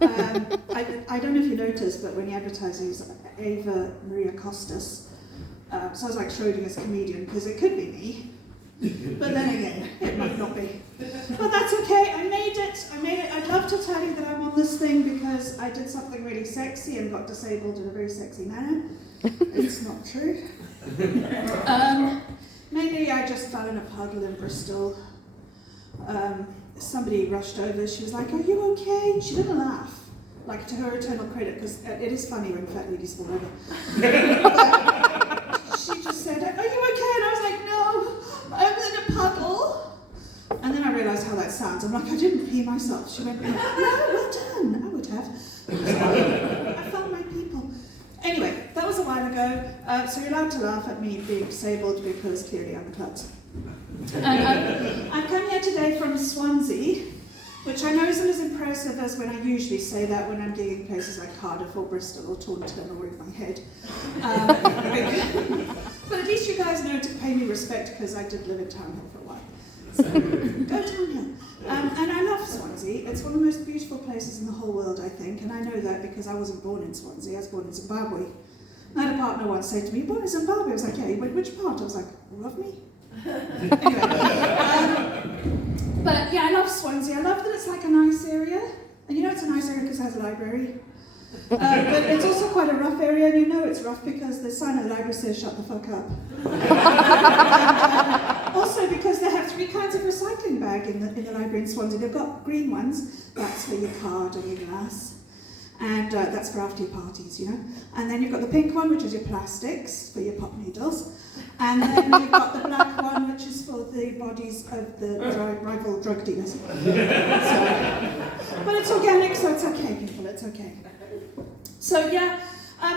I don't know if you noticed, but when he advertised, it was Ava Maria Costas. So I was like Schrodinger's comedian, because it could be me. But then again, it might not be. But that's okay, I made it. I'd love to tell you that I'm on this thing because I did something really sexy and got disabled in a very sexy manner. It's not true. Mainly I just fell in a puddle in Bristol. Somebody rushed over, she was like, "Are you okay?" She didn't laugh, like to her eternal credit, because it is funny when fat ladies fall over. She just said, "Are you okay?" And I was like, "No, I'm in a puddle." And then I realised how that sounds. I'm like, "I didn't pee myself." She went, "No, well done." I would have. I found my people. Anyway, that was a while ago. So you're allowed to laugh at me being disabled because clearly I'm a klutz. I've come here today from Swansea, which I know isn't as impressive as when I usually say that when I'm gigging places like Cardiff or Bristol or Taunton or in my head. But at least you guys know to pay me respect because I did live in Town Hill for a while. So go Town Hill. And I love Swansea. It's one of the most beautiful places in the whole world, I think, and I know that because I wasn't born in Swansea, I was born in Zimbabwe. I had a partner once say to me, "You're born in Zimbabwe?" I was like, "Yeah." He went, "Which part?" I was like, "All of me." Anyway, but yeah, I love Swansea. I love that it's like a nice area. And you know it's a nice area because it has a library. But it's also quite a rough area, and you know it's rough because the sign of the library says "shut the fuck up." And, also because they have 3 kinds of recycling bag in the library in Swansea. They've got green ones, that's for your card or your glass. And that's for after your parties, you know. And then you've got the pink one, which is your plastics, for your pop needles. And then you've got the black one, which is for the bodies of the rival drug dealers. But it's organic, so it's okay, people, it's okay. So yeah,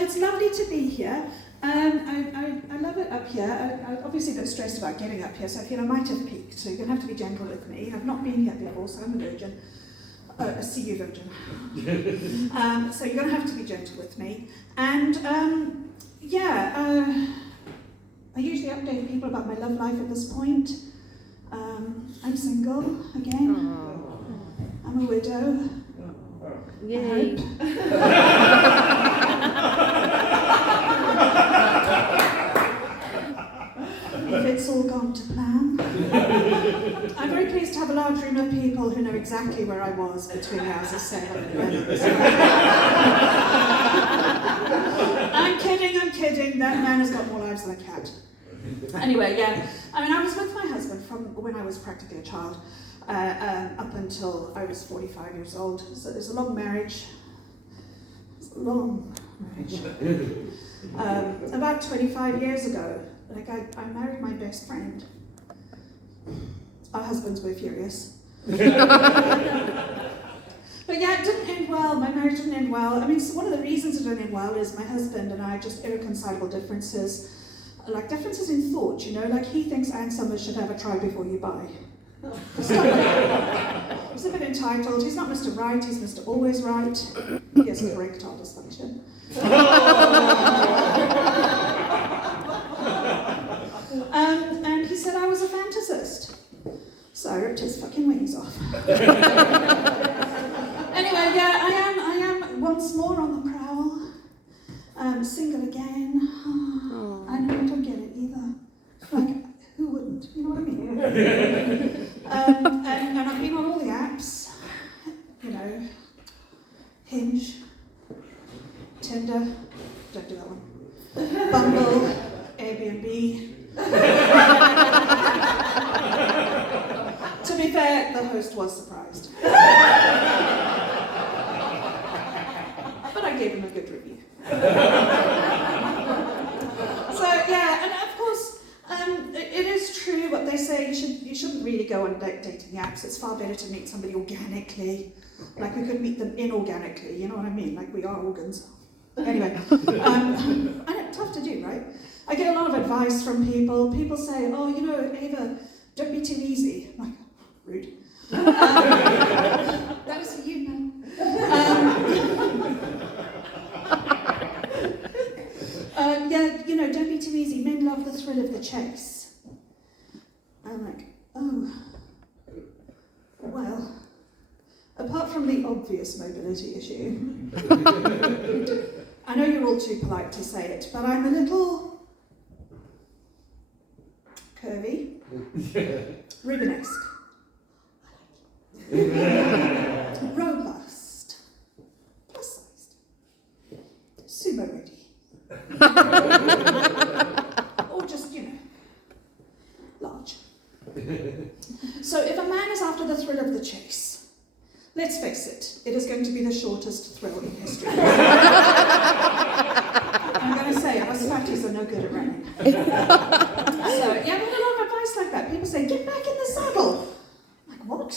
it's lovely to be here. I love it up here. I'm obviously a bit stressed about getting up here, so I feel I might have peaked, so you're going to have to be gentle with me. I've not been here before, so I'm a virgin. A CU virgin. So you're going to have to be gentle with me. And I usually update people about my love life at this point. I'm single again. Aww. I'm a widow. Yay. If it's all gone to plan. I'm very pleased to have a large room of people who know exactly where I was between the hours of 7 and 11. I'm kidding. That man has got more lives than a cat. Anyway, yeah. I mean, I was with my husband from when I was practically a child up until I was 45 years old. So it's a long marriage. About 25 years ago, I married my best friend. Our husbands were furious. But yeah, it didn't end well. My marriage didn't end well. I mean, so one of the reasons it didn't end well is my husband and I just irreconcilable differences. Like differences in thought, you know, like he thinks Ann Summers should have a try before you buy. He's a bit entitled. He's not Mr. Right, he's Mr. Always Right. He has erectile dysfunction. And he said I was a fantasist. So I ripped his fucking wings off. Anyway, yeah, I am once more on the prowl. Single again. I know, I don't get it either. Like, who wouldn't? You know what I mean? And I've been on all the apps. You know, Hinge, Tinder, don't do that one. Bumble, Airbnb. To be fair, the host was surprised. But I gave him a good review. So yeah, and of course, it is true what they say, you shouldn't really go on dating apps. It's far better to meet somebody organically. Like we could meet them inorganically, you know what I mean? Like we are organs. Anyway, and it's tough to do, right? I get a lot of advice from people. People say, "Oh, you know, Ava, don't be too easy." I'm like, rude. That was for you, man. Yeah, you know, don't be too easy. Men love the thrill of the chase. I'm like, oh, well, apart from the obvious obvious mobility issue. I know you're all too polite to say it, but I'm a little curvy, Rubenesque, robust, plus-sized, sumo ready, or just, large. So if a man is after the thrill of the chase, let's face it, it is going to be the shortest thrill in history. I'm going to say it, us fatties are no good at running. So, yeah, we have a lot of advice like that. People say, get back in the saddle. I'm like, what?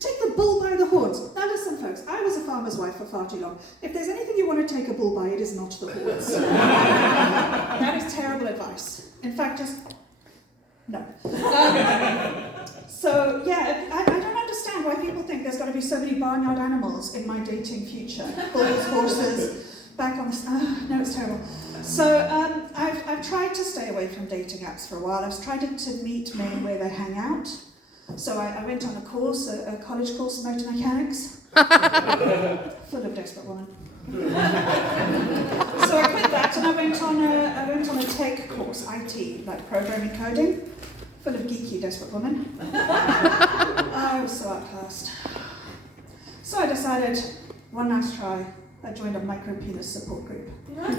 Take the bull by the horns. Now listen, folks, I was a farmer's wife for far too long. If there's anything you want to take a bull by, it is not the horns. That is terrible advice. In fact, just... no. So, yeah, I don't understand why people think there's got to be so many barnyard animals in my dating future. Bulls, horses, back on the... no, it's terrible. So, I've tried to stay away from dating apps for a while. I've tried to meet men where they hang out. So I went on a course, a college course in motor mechanics. Full of desperate women. So I quit that and I went on a tech course, IT, like programming, coding, full of geeky, desperate women. I was so outclassed. So I decided, one last try, I joined a micro-penis support group. Had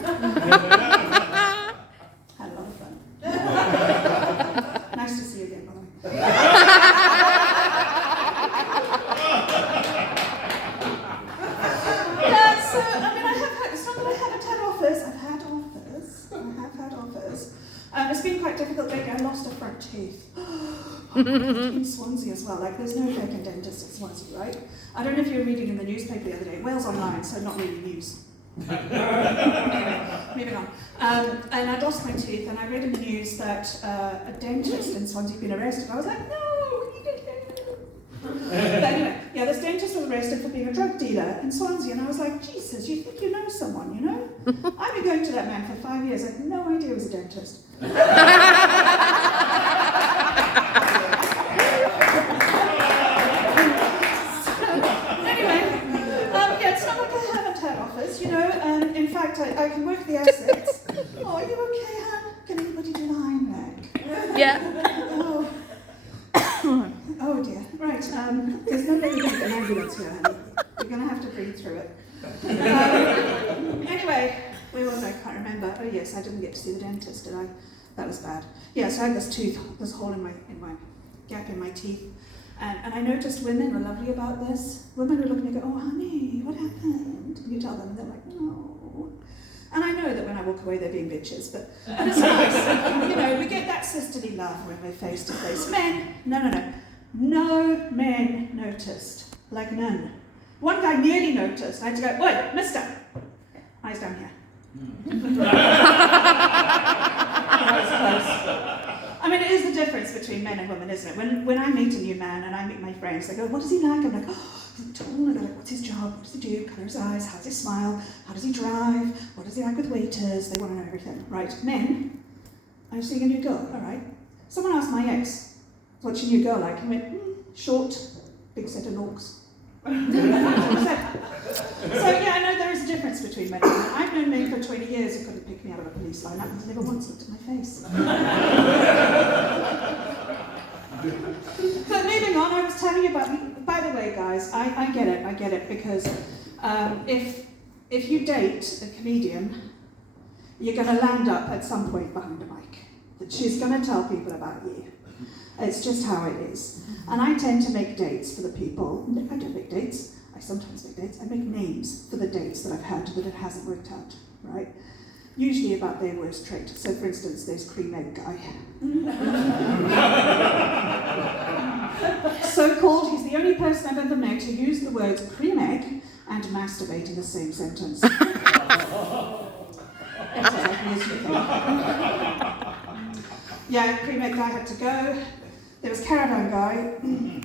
a lot of fun. Nice to see you again, by the way. It's been quite difficult lately. I lost a front tooth. In Swansea as well. Like, there's no fucking dentist in Swansea, right? I don't know if you were reading in the newspaper the other day. Wales Online, so not really news. Anyway, moving on. And I'd lost my tooth, and I read in the news that a dentist in Swansea had been arrested. I was like, no, we need to. But anyway, yeah, this dentist was arrested for being a drug dealer in Swansea, and I was like, Jesus, you think you know someone, you know? I've been going to that man for 5 years. I had no idea he was a dentist. So, anyway, yeah, it's not like I haven't had offers, you know. In fact, I can work the assets. Oh, are you okay, Han? Can anybody do the Heimlich? Yeah. Oh dear. Right. There's no way you can get an ambulance here, honey. You're going to have to breathe through it. Anyway, where was I? Can't remember. Oh yes, I didn't get to see the dentist, did I? That was bad. Yeah, so I had this hole in my gap in my teeth. And I noticed women are lovely about this. Women are looking at me and go, oh honey, what happened? And you tell them, and they're like, no. And I know that when I walk away, they're being bitches, but it's nice. You know, we get that sisterly love when we're face to face. Men, no. No men noticed. Like none. One guy nearly noticed. I had to go, oi, mister. Eyes down here. That was close. I mean, it is the difference between men and women, isn't it? When I meet a new man and I meet my friends, they go, what is he like? I'm like, oh, he's tall. And they're like, what's his job? What does he do? Colour his eyes? How does he smile? How does he drive? What does he like with waiters? They want to know everything. Right, men, I'm seeing a new girl. All right. Someone asked my ex, what's your new girl like? He went, short, big set of norks. So yeah, I know there is a difference between men and women. I've known men for 20 years who couldn't pick me out of a police lineup and never once looked at my face. But moving on, I was telling you about, by the way guys, I get it, because if you date a comedian, you're going to land up at some point behind a mic. That she's going to tell people about you. It's just how it is. And I tend to make dates for the people. I don't make dates. I sometimes make dates. I make names for the dates that I've had that it hasn't worked out, right? Usually about their worst trait. So for instance, there's cream egg guy. So-called, he's the only person I've ever met who used the words cream egg and masturbate in the same sentence. It's as ugly as you think. Yeah, cream egg guy had to go. There was caravan guy.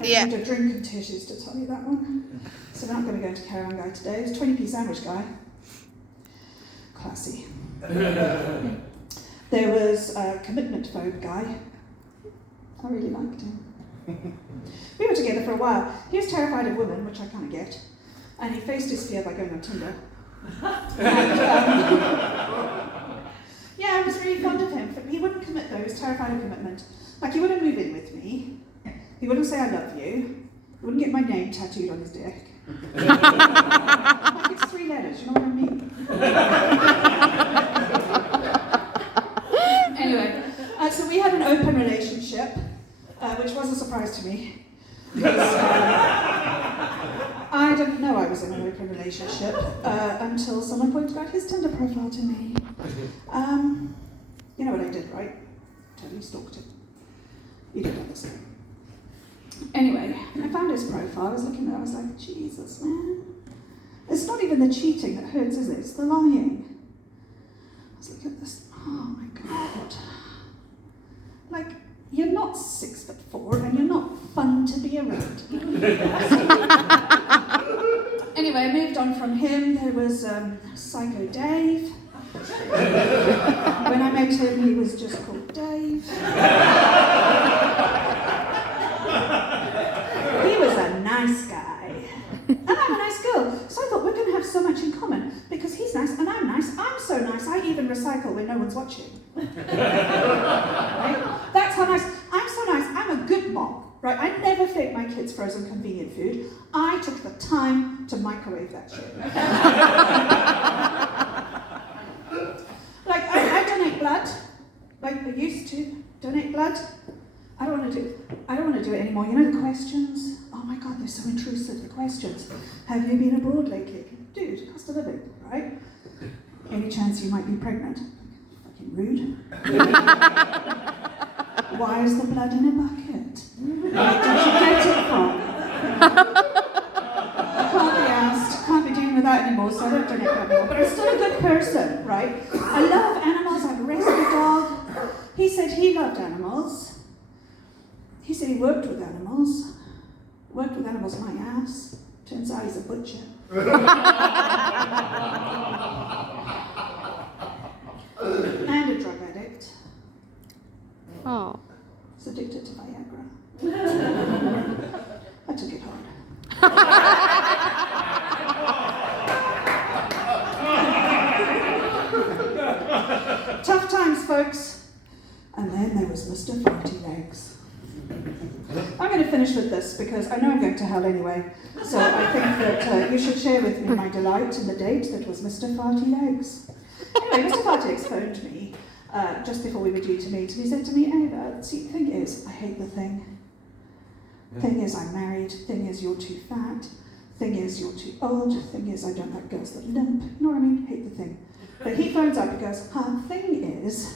I had a drink and tissues to tell you that one. So we're not going to go into caravan guy today. There's 20p sandwich guy. Classy. There was a commitment phobe guy. I really liked him. We were together for a while. He was terrified of women, which I kind of get. And he faced his fear by going on Tinder. And, yeah, I was really fond of him. He wouldn't commit though, he was terrified of commitment. Like, he wouldn't move in with me. He wouldn't say I love you. He wouldn't get my name tattooed on his dick. Like, it's 3 letters, you know what I mean? Anyway, so we had an open relationship, which was a surprise to me. Because I didn't know I was in an open relationship until someone pointed out his Tinder profile to me. You know what I did, right? Totally stalked him. You don't understand. Anyway, I found his profile, I was looking at it, I was like, Jesus, man. It's not even the cheating that hurts, is it? It's the lying. I was looking at this, oh my God. Like, you're not 6'4" and you're not fun to be around. Anyway, I moved on from him. There was Psycho Dave. When I met him, he was just called Dave. He was a nice guy. And I'm a nice girl. So I thought we're going to have so much in common because he's nice and I'm nice. I'm so nice, I even recycle when no one's watching. Right? That's how nice. I'm so nice, I'm a good mom. Right? I never fake my kids frozen convenient food. I took the time to microwave that shit. Like, I donate blood. Like, I used to donate blood. I don't want to do it anymore. You know the questions? Oh my God, they're so intrusive, the questions. Have you been abroad lately? Dude, cost of living, right? Any chance you might be pregnant? Fucking rude. Why is the blood in a bucket? Where did you get it from? I can't be asked, can't be dealing with that anymore, so I don't donate blood anymore. But I'm still a good person, right? I love animals, I've raised a dog. He said he loved animals. He said he worked with animals. Worked with animals my ass. Turns out he's a butcher. And a drug addict. Oh. He's addicted to Viagra. I took it hard. Tough times, folks. And then there was Mr. Farty Legs. I'm going to finish with this because I know I'm going to hell anyway. So I think that you should share with me my delight in the date that was Mr. Farty Legs. Anyway, Mr. Farty Legs phoned me just before we were due to meet, and he said to me, Ava, see, the thing is, I hate the thing. Thing is, I'm married. Thing is, you're too fat. Thing is, you're too old. Thing is, I don't like girls that limp. You know what I mean? Hate the thing. But he phones up, he goes, thing is,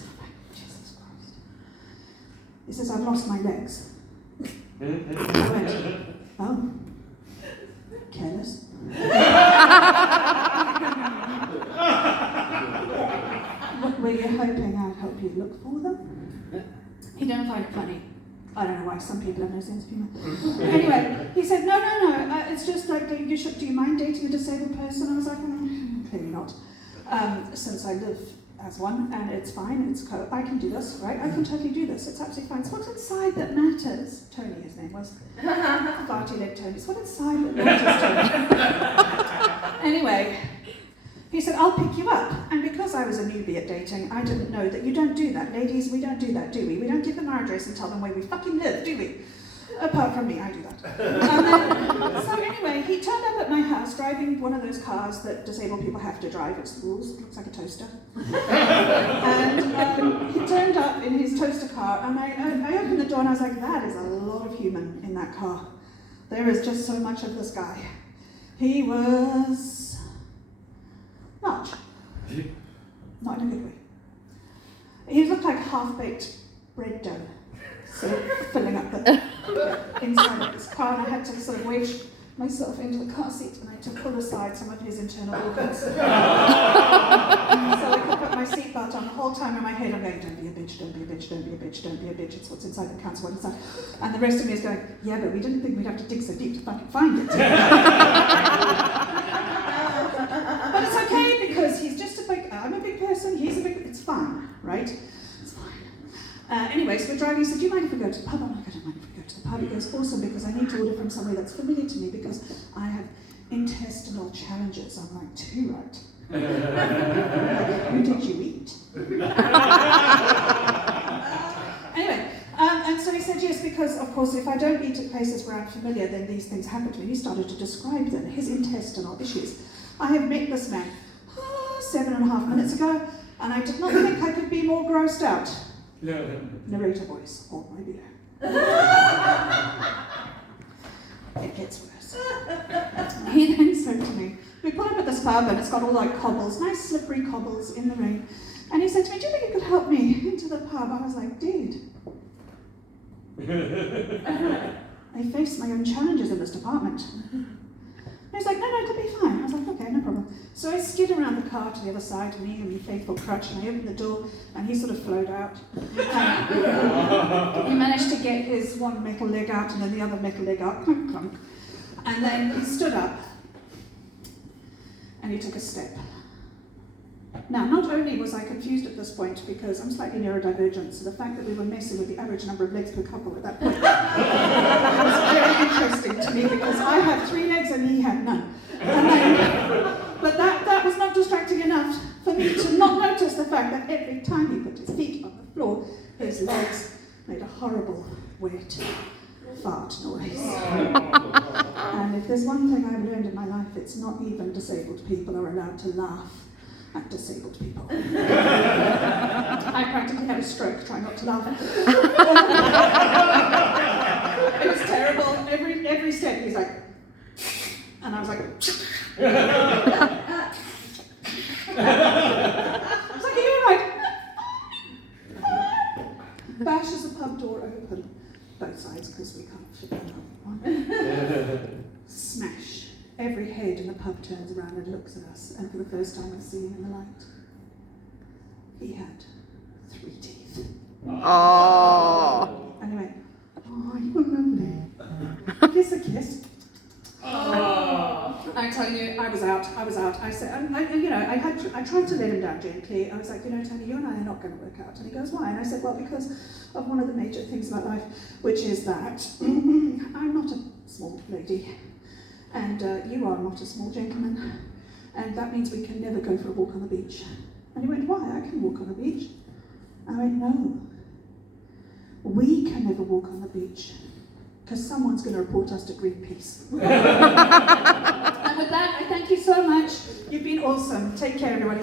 Jesus Christ. He says, I've lost my legs. I went, oh, careless. Were you hoping I'd help you look for them? He didn't find it funny. I don't know why, some people have no sense of humour. Anyway, he said, no, it's just like, do you mind dating a disabled person? I was like, clearly not. Since I live as one, and it's fine, I can do this, right? I can totally do this, it's absolutely fine. It's what's inside that matters. Tony, his name was. Farty leg Tony. It's what inside that matters, Tony. Anyway, he said, I'll pick you up. And because I was a newbie at dating, I didn't know that you don't do that. Ladies, we don't do that, do we? We don't give them our address and tell them where we fucking live, do we? Apart from me, I do that. So anyway, he turned up at my house driving one of those cars that disabled people have to drive. It's the rules. It looks like a toaster. And he turned up in his toaster car, and I opened the door and I was like, that is a lot of human in that car. There is just so much of this guy. He was large. Not in a good way. He looked like half-baked bread dough. So filling up the inside of his car, and I had to sort of wedge myself into the car seat, and I had to pull aside some of his internal organs. So I could put my seatbelt on the whole time in my head. I'm going, don't be a bitch, don't be a bitch, don't be a bitch, don't be a bitch. It's what's inside that counts, what's inside. And the rest of me is going, yeah, but we didn't think we'd have to dig so deep to fucking find it. But it's okay because he's just a big, I'm a big person, he's a big, it's fine, right? Anyway, so we're driving, he said, do you mind if we go to the pub? I'm like, I don't mind if we go to the pub. He goes, awesome, because I need to order from somewhere that's familiar to me because I have intestinal challenges. I'm like, too right. Who did you eat? Anyway, and so he said yes, because of course if I don't eat at places where I'm familiar, then these things happen to me. He started to describe them, his intestinal issues. I have met this man 7.5 minutes ago, and I did not think I could be more grossed out. Narrator voice, or maybe it gets worse. He then said to me, we pull up at this pub and it's got all like cobbles, nice slippery cobbles in the rain. And he said to me, do you think you could help me into the pub? I was like, dude. I face my own challenges in this department. And he's like, no, it'll be fine. I was like, okay, no problem. So I skid around the car to the other side, me and my faithful crutch, and I opened the door, and he sort of flowed out. He managed to get his one metal leg out, and then the other metal leg out, clunk, clunk. And then he stood up, and he took a step. Now, not only was I confused at this point because I'm slightly neurodivergent, so the fact that we were messing with the average number of legs per couple at that point was very interesting to me because I have 3 legs and he had none. But that was not distracting enough for me to not notice the fact that every time he put his feet on the floor, his legs made a horrible, wet fart noise. And if there's one thing I've learned in my life, it's not even disabled people are allowed to laugh at disabled people. I practically had a stroke trying not to laugh. It was terrible. Every step he's like, and I was like, I was like, are you alright? Bashes the pub door open, both sides because we can't fit one. Smash. Every head in the pub turns around and looks at us, and for the first time I see him in the light. He had 3 teeth. Oh. And he went, oh, you're lovely. Kiss a kiss. Oh. I tell you, I was out. I said, I tried to let him down gently. I was like, Tony, you and I are not going to work out. And he goes, why? And I said, well, because of one of the major things about life, which is that I'm not a small lady. And you are not a small gentleman, and that means we can never go for a walk on the beach. And he went, why? I can walk on the beach. I went, no. We can never walk on the beach, because someone's going to report us to Greenpeace. And with that, I thank you so much. You've been awesome. Take care, everybody.